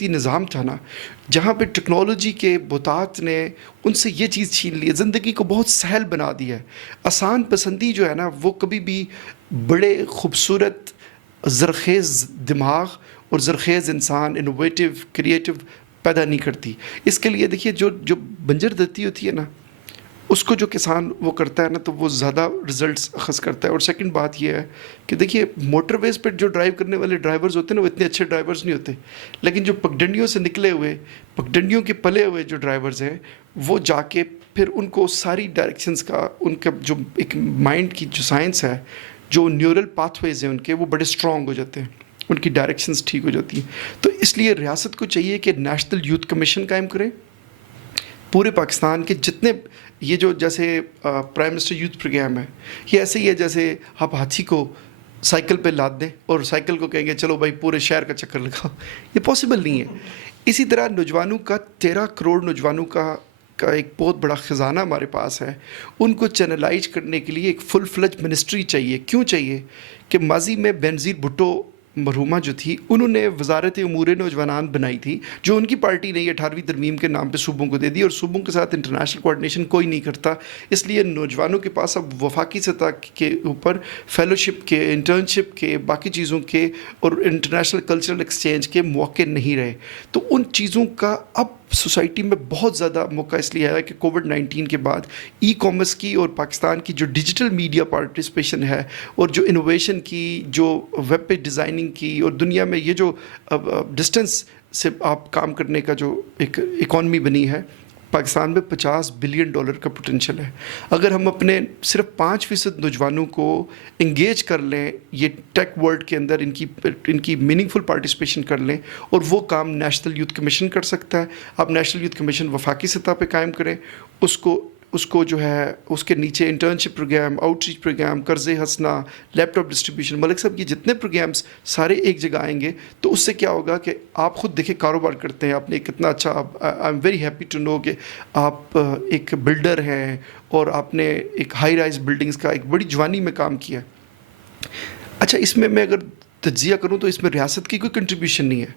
معاشرتی نظام تھا نا، جہاں پہ ٹیکنالوجی کے بہتات نے ان سے یہ چیز چھین لی ہے، زندگی کو بہت سہل بنا دیا ہے. آسان پسندی جو ہے نا وہ کبھی بھی بڑے خوبصورت زرخیز دماغ اور زرخیز انسان، انوویٹو، کریٹو پیدا نہیں کرتی. اس کے لیے دیکھیے جو بنجر دھرتی ہوتی ہے نا، اس کو جو کسان وہ کرتا ہے نا تو وہ زیادہ رزلٹس اخذ کرتا ہے. اور سیکنڈ بات یہ ہے کہ دیکھیے موٹر ویز پہ جو ڈرائیو کرنے والے ڈرائیورز ہوتے ہیں نا وہ اتنے اچھے ڈرائیورز نہیں ہوتے، لیکن جو پگڈنڈیوں سے نکلے ہوئے، پگڈنڈیوں کے پلے ہوئے جو ڈرائیورز ہیں وہ جا کے پھر ان کو ساری ڈائریکشنز کا، ان کا جو ایک مائنڈ کی جو سائنس ہے، جو نیورل پاتھ ویز ہیں ان کے، وہ بڑے اسٹرانگ ہو جاتے ہیں، ان کی ڈائریکشنز ٹھیک ہو جاتی ہیں. تو اس لیے ریاست کو چاہیے کہ نیشنل یوتھ کمیشن قائم کریں. پورے پاکستان کے جتنے یہ جو جیسے پرائم منسٹر یوتھ پروگرام ہے، یہ ایسے ہی ہے جیسے آپ ہاتھی کو سائیکل پہ لاد دیں اور سائیکل کو کہیں گے چلو بھائی پورے شہر کا چکر لگاؤ، یہ پاسبل نہیں ہے. اسی طرح نوجوانوں کا 13 کروڑ نوجوانوں کا ایک بہت بڑا خزانہ ہمارے پاس ہے. ان کو چینلائز کرنے کے لیے ایک فل فلج منسٹری چاہیے. کیوں چاہیے؟ کہ ماضی میں بینظیر بھٹو مرحومہ جو تھی، انہوں نے وزارت امور نوجوانان بنائی تھی، جو ان کی پارٹی نے 18ویں ترمیم کے نام پہ صوبوں کو دے دی، اور صوبوں کے ساتھ انٹرنیشنل کوآرڈینیشن کوئی نہیں کرتا. اس لیے نوجوانوں کے پاس اب وفاقی سطح کے اوپر فیلوشپ کے، انٹرنشپ کے، باقی چیزوں کے اور انٹرنیشنل کلچرل ایکسچینج کے موقع نہیں رہے. تو ان چیزوں کا اب سوسائٹی میں بہت زیادہ موقع اس لیے ہے کہ کووڈ-19 کے بعد ای کامرس کی اور پاکستان کی جو ڈیجیٹل میڈیا پارٹیسپیشن ہے اور جو انوویشن کی، جو ویب پہ ڈیزائننگ کی، اور دنیا میں یہ جو ڈسٹنس سے آپ کام کرنے کا جو ایک اکانومی بنی ہے، پاکستان میں $50 بلین کا پوٹینشیل ہے. اگر ہم اپنے صرف 5% نوجوانوں کو انگیج کر لیں یہ ٹیک ورلڈ کے اندر، ان کی میننگ فل پارٹیسپیشن کر لیں، اور وہ کام نیشنل یوتھ کمیشن کر سکتا ہے. آپ نیشنل یوتھ کمیشن وفاقی سطح پہ قائم کریں، اس کو جو ہے اس کے نیچے internship program, outreach program, قرض ہنسنا، لیپ ٹاپ ڈسٹریبیوشن، ملک صاحب یہ جتنے پروگرامس سارے ایک جگہ آئیں گے تو اس سے کیا ہوگا کہ آپ خود دیکھیں کاروبار کرتے ہیں، آپ نے کتنا اچھا، I am very happy to know کہ آپ ایک بلڈر ہیں اور آپ نے ایک ہائی رائز بلڈنگز کا ایک بڑی جوانی میں کام کیا. اچھا، اس میں اگر تجزیہ کروں تو اس میں ریاست کی کوئی کنٹریبیوشن نہیں ہے،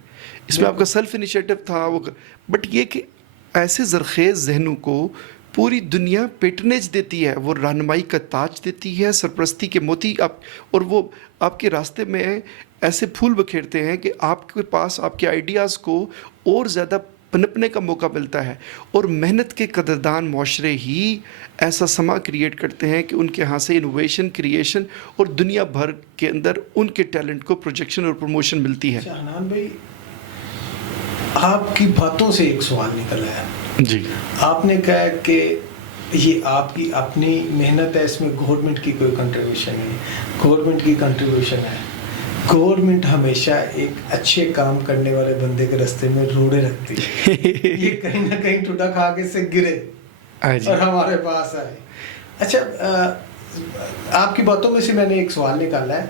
اس میں آپ کا سیلف انیشیٹو تھا وہ، بٹ یہ کہ ایسے زرخیز ذہنوں کو پوری دنیا پیٹرنیج دیتی ہے، وہ رہنمائی کا تاج دیتی ہے، سرپرستی کے موتی، اور وہ آپ کے راستے میں ایسے پھول بکھیرتے ہیں کہ آپ کے پاس آپ کے آئیڈیاز کو اور زیادہ پنپنے کا موقع ملتا ہے. اور محنت کے قدردان معاشرے ہی ایسا سما کریٹ کرتے ہیں کہ ان کے ہاں سے انوویشن، کریشن اور دنیا بھر کے اندر ان کے ٹیلنٹ کو پروجیکشن اور پروموشن ملتی ہے. حنان بھائی، آپ کی باتوں سے ایک سوال نکل آیا. جی، آپ نے کہا کہ یہ آپ کی اپنی محنت ہے، اس میں گورنمنٹ کی کوئی کنٹریبیوشن نہیں. گورنمنٹ کی کنٹریبیوشن ہے. گورنمنٹ ہمیشہ ایک اچھے کام کرنے والے بندے کے راستے میں روڑے رکھتی ہے. یہ کہیں نہ کہیں ٹوٹا کھا کے سے گرے اور ہمارے پاس آئے. اچھا، آپ کی باتوں میں سے میں نے ایک سوال نکالا ہے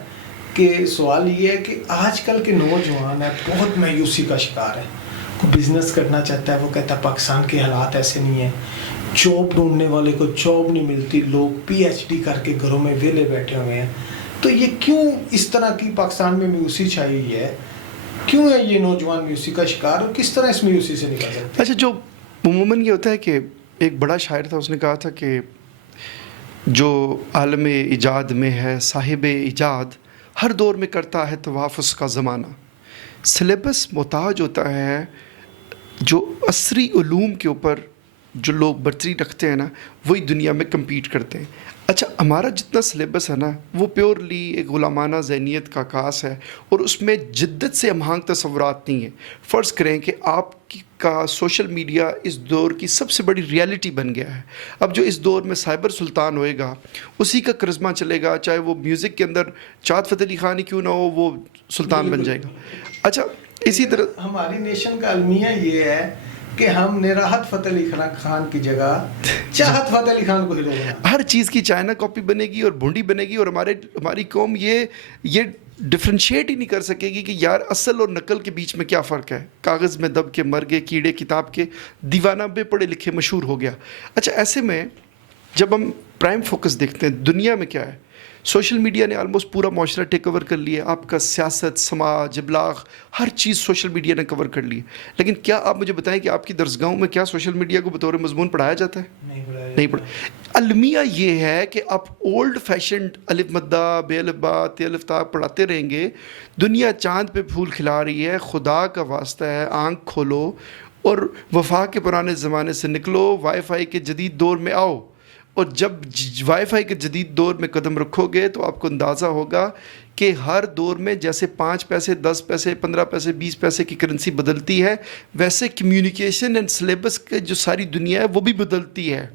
کہ سوال یہ ہے کہ آج کل کے نوجوان ہیں بہت مایوسی کا شکار ہے. کوئی بزنس کرنا چاہتا ہے، وہ کہتا ہے پاکستان کے حالات ایسے نہیں ہیں، جاب ڈھونڈنے والے کو جاب نہیں ملتی، لوگ PhD کر کے گھروں میں ویلے بیٹھے ہوئے ہیں. تو یہ کیوں اس طرح کی پاکستان میں مایوسی چھائی ہوئی ہے؟ کیوں ہے یہ نوجوان مایوسی کا شکار، اور کس طرح اس مایوسی سے نکل سکتے ہیں؟ اچھا، جو عموماً یہ ہوتا ہے کہ ایک بڑا شاعر تھا، اس نے کہا تھا کہ جو عالم ایجاد میں ہے صاحب ایجاد، ہر دور میں کرتا ہے طواف اس کا زمانہ. سلیبس محتاج ہوتا ہے جو عصری علوم کے اوپر جو لوگ برتری رکھتے ہیں نا، وہی دنیا میں کمپیٹ کرتے ہیں. اچھا، ہمارا جتنا سلیبس ہے نا وہ پیورلی ایک غلامانہ ذہنیت کا عکاس ہے، اور اس میں جدت سے ہم آہنگ تصورات نہیں ہیں. فرض کریں کہ آپ کا سوشل میڈیا اس دور کی سب سے بڑی ریالٹی بن گیا ہے. اب جو اس دور میں سائبر سلطان ہوئے گا، اسی کا کرزمہ چلے گا، چاہے وہ میوزک کے اندر چاہت فتح علی خان ہی کیوں نہ ہو، وہ سلطان بن جائے گا. اچھا، اسی طرح ہماری نیشن کا المیہ یہ ہے کہ ہم نے راحت فتح علی خان کی جگہ چاہت فتح علی خان کو ہیرو بنا. ہر چیز کی چائنا کاپی بنے گی اور بھونڈی بنے گی، اور ہماری قوم یہ ڈفرینشیٹ ہی نہیں کر سکے گی کہ یار اصل اور نقل کے بیچ میں کیا فرق ہے. کاغذ میں دب کے مر گئے کیڑے کتاب کے، دیوانہ بے پڑھے لکھے مشہور ہو گیا. اچھا، ایسے میں جب ہم پرائم فوکس دیکھتے ہیں دنیا میں کیا ہے، سوشل میڈیا نے آلموسٹ پورا معاشرہ ٹیک اوور کر لیا. آپ کا سیاست، سماج، ابلاغ، ہر چیز سوشل میڈیا نے کور کر لی. لیکن کیا آپ مجھے بتائیں کہ آپ کی درسگاہوں میں کیا سوشل میڈیا کو بطور مضمون پڑھایا جاتا ہے؟ نہیں پڑھا. المیہ یہ ہے کہ آپ اولڈ فیشنڈ الف مدہ بے الف با تے الف تا پڑھاتے رہیں گے. دنیا چاند پہ پھول کھلا رہی ہے. خدا کا واسطہ ہے آنکھ کھولو اور وفا کے پرانے زمانے سے نکلو، وائی فائی کے جدید دور میں آؤ. اور جب وائی فائی کے جدید دور میں قدم رکھو گے تو آپ کو اندازہ ہوگا کہ ہر دور میں جیسے 5 پیسے، 10 پیسے، 15 پیسے، 20 پیسے کی کرنسی بدلتی ہے، ویسے کمیونیکیشن اینڈ سلیبس کے جو ساری دنیا ہے وہ بھی بدلتی ہے.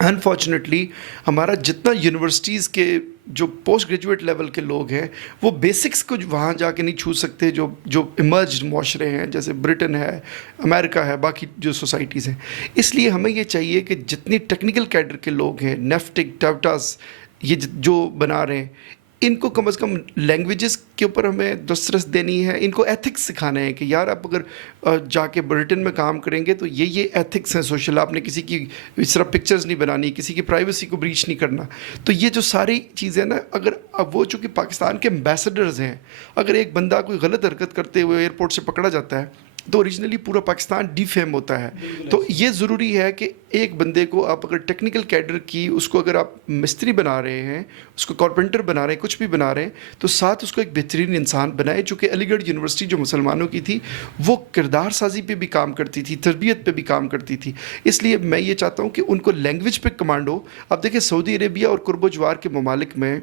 انفارچونیٹلی ہمارا جتنا یونیورسٹیز کے جو پوسٹ گریجویٹ لیول کے لوگ ہیں وہ بیسکس کو وہاں جا کے نہیں چھو سکتے جو ایمرجڈ معاشرے ہیں جیسے برٹن ہے، امریکہ ہے، باقی جو سوسائٹیز ہیں. اس لیے ہمیں یہ چاہیے کہ جتنی ٹیکنیکل کیڈر کے لوگ ہیں، نیفٹک، ٹیوٹاز، یہ جو بنا رہے ہیں، ان کو کم از کم لینگویجز کے اوپر ہمیں دسترس دینی ہے. ان کو ایتھکس سکھانا ہے کہ یار آپ اگر جا کے برٹن میں کام کریں گے تو یہ ایتھکس ہیں سوشل. آپ نے کسی کی اس طرح پکچرز نہیں بنانی، کسی کی پرائیویسی کو بریچ نہیں کرنا. تو یہ جو ساری چیزیں نا، اگر اب وہ چونکہ پاکستان کے امبیسڈرز ہیں، اگر ایک بندہ کوئی غلط حرکت کرتے ہوئے ایئرپورٹ سے پکڑا جاتا ہے تو اوریجنلی پورا پاکستان ڈی فیم ہوتا ہے. تو یہ ضروری ہے کہ ایک بندے کو آپ اگر ٹیکنیکل کیڈر کی، اس کو اگر آپ مستری بنا رہے ہیں، اس کو کارپینٹر بنا رہے ہیں، کچھ بھی بنا رہے ہیں، تو ساتھ اس کو ایک بہترین انسان بنائے. چونکہ علی گڑھ یونیورسٹی جو مسلمانوں کی تھی وہ کردار سازی پہ بھی کام کرتی تھی، تربیت پہ بھی کام کرتی تھی. اس لیے میں یہ چاہتا ہوں کہ ان کو لینگویج پہ کمانڈ ہو. اب دیکھیں سعودی عربیہ اور قرب و جوار کے ممالک میں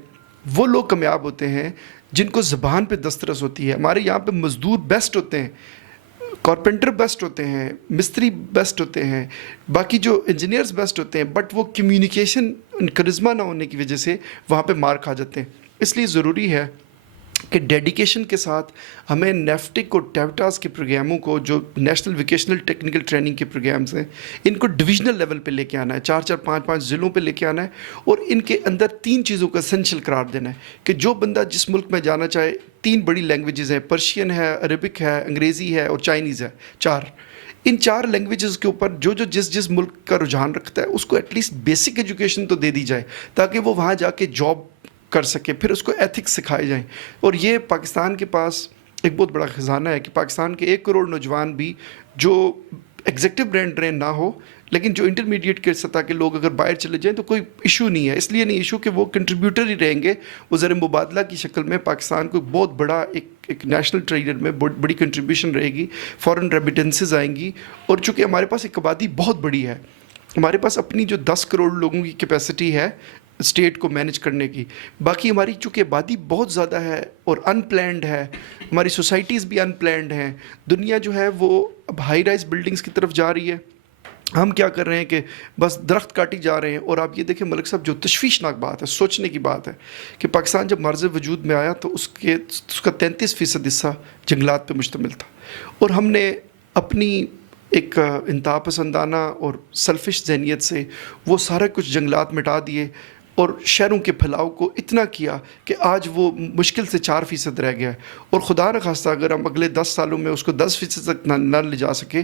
وہ لوگ کامیاب ہوتے ہیں جن کو زبان پہ دسترس ہوتی ہے. ہمارے یہاں پہ مزدور بیسٹ ہوتے ہیں، کارپینٹر بیسٹ ہوتے ہیں، مستری بیسٹ ہوتے ہیں، باقی جو انجینئرز بیسٹ ہوتے ہیں، بٹ وہ کمیونیکیشن کرزمہ نہ ہونے کی وجہ سے وہاں پہ مار کھا جاتے ہیں. اس لیے ضروری ہے کہ ڈیڈیکیشن کے ساتھ ہمیں نیفٹک اور ٹیوٹاز کے پروگراموں کو، جو نیشنل ویکیشنل ٹیکنیکل ٹریننگ کے پروگرامز ہیں، ان کو ڈویژنل لیول پہ لے کے آنا ہے. 4 5 ضلعوں پہ لے کے آنا ہے اور ان کے اندر 3 چیزوں کا اسینشل قرار دینا ہے کہ جو بندہ جس ملک میں جانا چاہے، 3 بڑی لینگویجز ہیں، پرشین ہے، عربک ہے، انگریزی ہے اور چائنیز ہے. 4 ان 4 لینگویجز کے اوپر جو جس ملک کا رجحان رکھتا ہے اس کو ایٹ لیسٹ بیسک ایجوکیشن تو دے دی جائے تاکہ وہ وہاں جا کے جاب کر سکے. پھر اس کو ایتھکس سکھائے جائیں. اور یہ پاکستان کے پاس ایک بہت بڑا خزانہ ہے کہ پاکستان کے 1 کروڑ نوجوان بھی جو ایگزیکٹو برین ڈرین نہ ہو، لیکن جو انٹرمیڈیٹ کے سطح کے لوگ اگر باہر چلے جائیں تو کوئی ایشو نہیں ہے. اس لیے نہیں ایشو کہ وہ کنٹریبیوٹر ہی رہیں گے، وہ زر مبادلہ کی شکل میں پاکستان کو بہت بڑا ایک نیشنل ٹریڈر میں بڑی کنٹریبیوشن رہے گی. فورن ریمیٹنسز آئیں گی. اور چونکہ ہمارے پاس ایک آبادی بہت بڑی ہے، ہمارے پاس اپنی جو 10 کروڑ لوگوں کی کیپیسٹی ہے اسٹیٹ کو مینج کرنے کی، باقی ہماری چونکہ آبادی بہت زیادہ ہے اور ان پلانڈ ہے، ہماری سوسائٹیز بھی ان پلانڈ ہیں. دنیا جو ہے وہ اب ہائی رائز بلڈنگز کی طرف جا رہی ہے. ہم کیا کر رہے ہیں کہ بس درخت کاٹی جا رہے ہیں. اور آپ یہ دیکھیں ملک صاحب، جو تشویشناک بات ہے، سوچنے کی بات ہے کہ پاکستان جب مرز وجود میں آیا تو اس کا 33% حصہ جنگلات پہ مشتمل تھا. اور ہم نے اپنی ایک انتہا پسندانہ اور سیلفش ذہنیت سے وہ سارا کچھ جنگلات مٹا دیے اور شہروں کے پھیلاؤ کو اتنا کیا کہ آج وہ مشکل سے 4% رہ گیا ہے. اور خدا نخواستہ اگر ہم اگلے 10 سالوں میں اس کو 10% تک نہ لے جا سکے